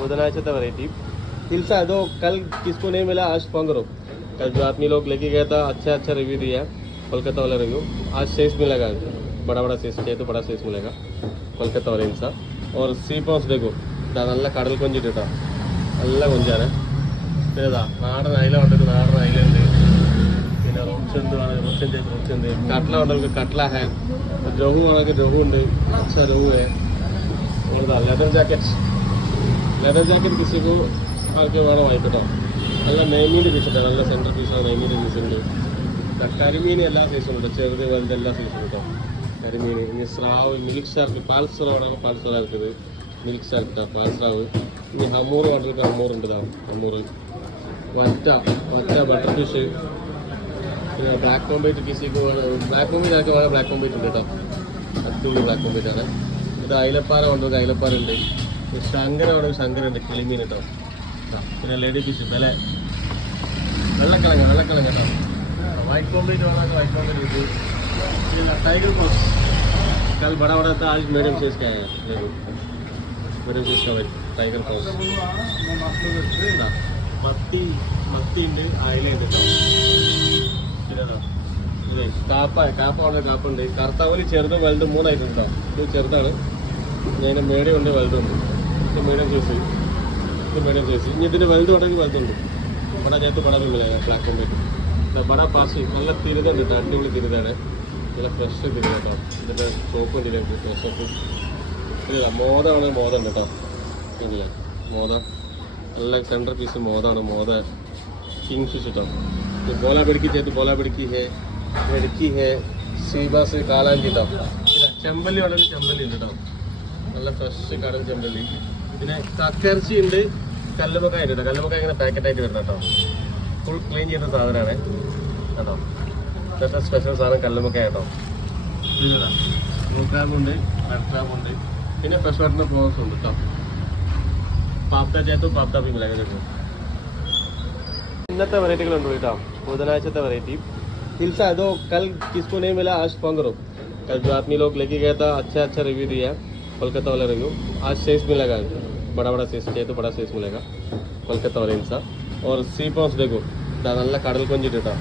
बुधनाइछते variety तिलसा दो कल किसको नहीं मिला आज फोन करो। कल जो आदमी लोग लेके गया था अच्छा रिव्यू दिया कोलकाता वाला रिव्यू। आज सेस मिलेगा, बड़ा बड़ा सेस चाहिए तो बड़ा सेस मिलेगा कोलकाता वाले इंसा। और सी प्रोन्स देखो നല്ല കടൽ കൊഞ്ചിട്ടാ നല്ല കൊഞ്ചാണ്. പിന്നെ ഇതാ നാടൻ അയില ഉണ്ടെങ്കിൽ നാടൻ അയിലുണ്ട്. പിന്നെ റോച്ചന്ത് കട്ട്ല ഉണ്ടെങ്കിൽ കട്ട്ല ഹേ, രോഹു ആണെങ്കിൽ രോഹു ഉണ്ട്. अच्छा रोहू है. और लेदर जैकेट किसी को ആൾക്ക് വേണം വായിക്കട്ടോ. നല്ല നെയ്മീൻ്റെ പീസ് ഉണ്ട്, നല്ല സെൻറ്റർ പീസാണ് നെയ്മീൻ്റെ പീസ് ഉണ്ട്. കരിമീൻ എല്ലാ സൈസും ഉണ്ട്, ചെറുത് വലുത് എല്ലാ സൈസും കേട്ടോ കരിമീൻ. ഇനി സ്രാവ് മിൽക്ക് ഷാർക്ക് പാൽ സ്രാവാണെങ്കിൽ പാൽ സ്രാവ് இருக்குது, മിൽക്ക് ഷാർക്ക് കേട്ടോ പാൽ സ്രാവ്. ഇനി ഹമ്മൂർ വേണ്ടവർക്ക് ഹമ്മൂർ ഉണ്ട്, ഹമ്മൂർ. വറ്റ ബട്ടർ ഫിഷ്. പിന്നെ ബ്ലാക്ക് കോമ്പേറ്റ് കിസിക്ക് ബ്ലാക്ക് കോമ്പേറ്റ് ആക്കി വേണം ബ്ലാക്ക് കോമ്പേറ്റ് ഉണ്ട് കേട്ടോ, അടിപൊളി ബ്ലാക്ക് കോമ്പേറ്റ് ആണ്. ഇത് അയിലപ്പാറ വേണ്ടവർക്ക് അയിലപ്പാറ ഉണ്ട്. ശങ്കര വേണമെങ്കിൽ ശങ്കര ഉണ്ട്, കിളിമീൻ കേട്ടോ. പിന്നെ ലേഡി ഫിഷ് വില വെള്ളക്കിഴങ്ങ് കേട്ടോ. വൈറ്റ് കോമ്പേറ്റ് വേണമെങ്കിൽ വൈറ്റ് കോമ്പേറ്റ് ഉണ്ട്. टाइगर प्रॉन्स कल बड़ा था, आज मीडियम साइज का है, मीडियम साइज का टाइगर प्रॉन्स. മത്തി ഉണ്ട്, അയില ഉണ്ട് കേട്ടോ. പിന്നെ കാപ്പുണ്ട്. കർത്താവിൽ ചെറുത് വലുത് മൂന്നായിട്ടുണ്ട് കേട്ടോ. ഇത് ചെറുതാണ്, ഞാൻ മീഡിയം ഉണ്ട് വലുതുണ്ട്. ഇത് മീഡിയം സൈസ്, ഇനി ഇതിന് വലുത് ഉണ്ടെങ്കിൽ വലുതുണ്ട്. ബड़ा जाए तो बड़ा भी मिलेगा ब्लैक कॉम्बेट. बड़ा പാർസി നല്ല തിരുതുണ്ട് കേട്ടോ, അടിപൊളി തിരുതാണ്, നല്ല ഫ്രഷ് തിരുത കേട്ടോ. ഇതിൻ്റെ ചോപ്പ് ഉണ്ടല്ലേ ഫ്രഷ്. ഇല്ല മോദാണ്, മോദ ഉണ്ട് കേട്ടോ. ഇല്ല മോദ നല്ല centre piece മോദാണ്, Motha king fish കേട്ടോ. ബോല പിടിക്കി ഹേ സീബാസ് കാലാഞ്ചി കേട്ടോ. പിന്നെ ചെമ്പല്ലി ഉണ്ടെങ്കിൽ ചെമ്പല്ലി ഉണ്ട് കേട്ടോ, നല്ല ഫ്രഷ് കടൽ ചെമ്പല്ലി. പിന്നെ കക്കയിറച്ചി ഉണ്ട്, കല്ലുമക്കായ ഉണ്ട് കേട്ടോ. കല്ലുമക്കായ ഇങ്ങനെ പാക്കറ്റായിട്ട് വരുന്നത് കേട്ടോ, ഫുൾ ക്ലീൻ ചെയ്യുന്ന സാധനമാണ് കേട്ടോ. ഇതൊക്കെ സ്പെഷ്യൽ സാധനം കല്ലുമക്കായ കേട്ടോ. ക്രാബുണ്ട്, ക്രാബുണ്ട്. പിന്നെ ഫ്രഷ് വാട്ടറിൻ്റെ പ്രോൺസ് ഉണ്ട് കേട്ടോ. പാപ്ത ചേർത്തു പാപ്ത भी मिलेगा देखो. ഇന്നത്തെ വെറൈറ്റികളുണ്ട് കേട്ടോ, ബുധനാഴ്ചത്തെ വെറൈറ്റി. तिलसा दो कल किसको नहीं मिला आज फोन करो. कल जो आदमी लोग लेके गया था अच्छा रिव्यू दिया कोलकाता वाला रिव्यू. आज सेस मिलेगा, बड़ा सेस चाहिए तो बड़ा सेस मिलेगा कोलकाता वाले इंसा. और सी പ്രോൺസ് देखो നല്ല കടൽ കൊഞ്ചിട്ടാ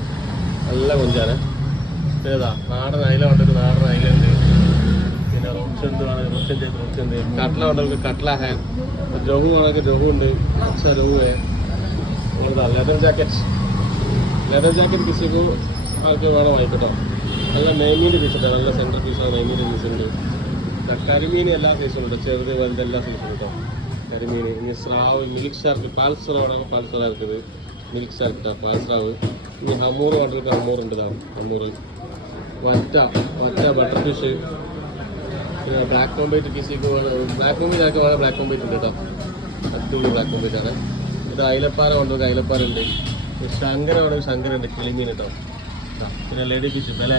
നല്ല കൊഞ്ചാണ്. പിന്നെ ഇതാ നാടൻ അയില ഉണ്ടെങ്കിൽ നാടൻ അയിലുണ്ട്. പിന്നെ റോച്ചന്ത് കട്ട്ല ഉണ്ടെങ്കിൽ കട്ട്ല ഹേ, രോഹു ആണെങ്കിൽ രോഹു ഉണ്ട്. अच्छा रोहू है. और लेदर जैकेट किसी को ആൾക്ക് വേണം വായിക്കട്ടോ. നല്ല നെയ്മീൻ്റെ പീസ് ഉണ്ട്, നല്ല സെൻറ്റർ പീസാണ് നെയ്മീൻ്റെ പീസ് ഉണ്ട്. കരിമീൻ എല്ലാ സൈസും ഉണ്ട്, ചെറുത് വലുത് എല്ലാ സൈസും കേട്ടോ കരിമീൻ. ഇനി സ്രാവ് മിൽക്ക് ഷാർക്ക് പാൽ സ്രാവാണെങ്കിൽ പാൽ സ്രാവ് இருக்குது, മിൽക്ക് ഷാർക്ക് കേട്ടോ പാൽ സ്രാവ്. ഇനി ഹമ്മൂർ വേണ്ടവർക്ക് ഹമ്മൂർ ഉണ്ട്, ഹമ്മൂർ. വറ്റ ബട്ടർ ഫിഷ്. പിന്നെ ബ്ലാക്ക് കോമ്പേറ്റ് കിസിക്ക് ബ്ലാക്ക് കോമ്പേറ്റ് ആക്കി വേണം ബ്ലാക്ക് കോമ്പേറ്റ് ഉണ്ട് കേട്ടോ, അടിപൊളി ബ്ലാക്ക് കോമ്പേറ്റ് ആണ്. ഇത് അയിലപ്പാറ വേണ്ടവർക്ക് അയിലപ്പാറ ഉണ്ട്. ശങ്കര വേണമെങ്കിൽ ശങ്കര ഉണ്ട്, കിളിമീൻ കേട്ടോ. പിന്നെ ലേഡി ഫിഷ് വില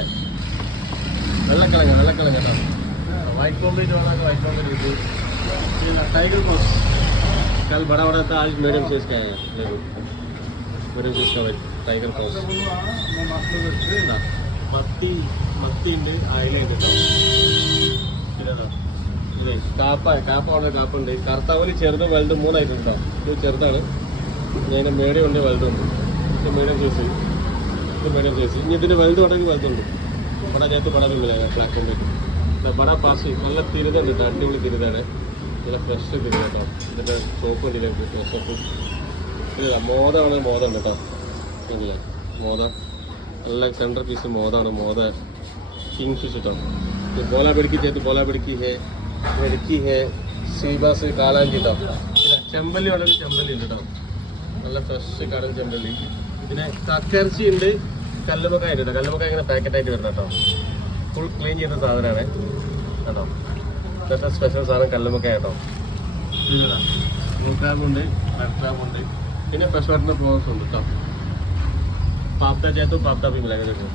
വെള്ളക്കിഴങ്ങ് കേട്ടോ. വൈറ്റ് കോമ്പേറ്റ് വേണമെങ്കിൽ വൈറ്റ് കോമ്പേറ്റ് ഉണ്ട്. പിന്നെ टाइगर प्रॉन्स कल बड़ा था, आज मीडियम साइज का है, मीडियम साइज का टाइगर प्रॉन्स. മത്തി ഉണ്ട്, അയില ഉണ്ട് കേട്ടോ. പിന്നെ കാപ്പുണ്ട്. കർത്താവിൽ ചെറുത് വലുത് മൂന്നായിട്ടുണ്ട് കേട്ടോ. ഇത് ചെറുതാണ്, ഞാൻ മീഡിയം ഉണ്ട് വലുതുണ്ട്. ഇത് മീഡിയം സൈസ്, ഇനി ഇതിന് വലുത് ഉണ്ടെങ്കിൽ വലുതുണ്ട്. ബड़ा जाए तो बड़ा भी मिलेगा ब्लैक कॉम्बेट. बड़ा പാർസി നല്ല തിരുതുണ്ട് കേട്ടോ, അടിപൊളി തിരുതാണ്, നല്ല ഫ്രഷ് തിരുത കേട്ടോ. ഇതിൻ്റെ ചോപ്പ് ഉണ്ടല്ലേ ഫ്രഷ്. ഇല്ല മോദ ഉണ്ട് കേട്ടോ. ഇല്ല മോദ നല്ല centre piece മോദാണ്, Motha king fish കേട്ടോ. ബോല പിടിക്കി ഹേ സീബാസ് കാലാഞ്ചി കേട്ടോ. പിന്നെ ചെമ്പല്ലി ഉണ്ടെങ്കിൽ ചെമ്പല്ലി ഉണ്ട് കേട്ടോ, നല്ല ഫ്രഷ് കടൽ ചെമ്പല്ലി. പിന്നെ കക്കയിറച്ചി ഉണ്ട്, കല്ലുമക്കായ ഉണ്ട് കേട്ടോ. കല്ലുമക്കായ ഇങ്ങനെ പാക്കറ്റായിട്ട് വരുന്നത് കേട്ടോ, ഫുൾ ക്ലീൻ ചെയ്യുന്ന സാധനമാണ് കേട്ടോ. ഇതൊക്കെ സ്പെഷ്യൽ സാധനം കല്ലുമക്കായ കേട്ടോ. ക്രാബുണ്ട്, ക്രാബുണ്ട്. പിന്നെ ഫ്രഷ് വാട്ടറിൻ്റെ പ്രോൺസ് ഉണ്ട് കേട്ടോ. പാപ്ത ചേർത്തു പാപ്ത भी मिलेगा देखो.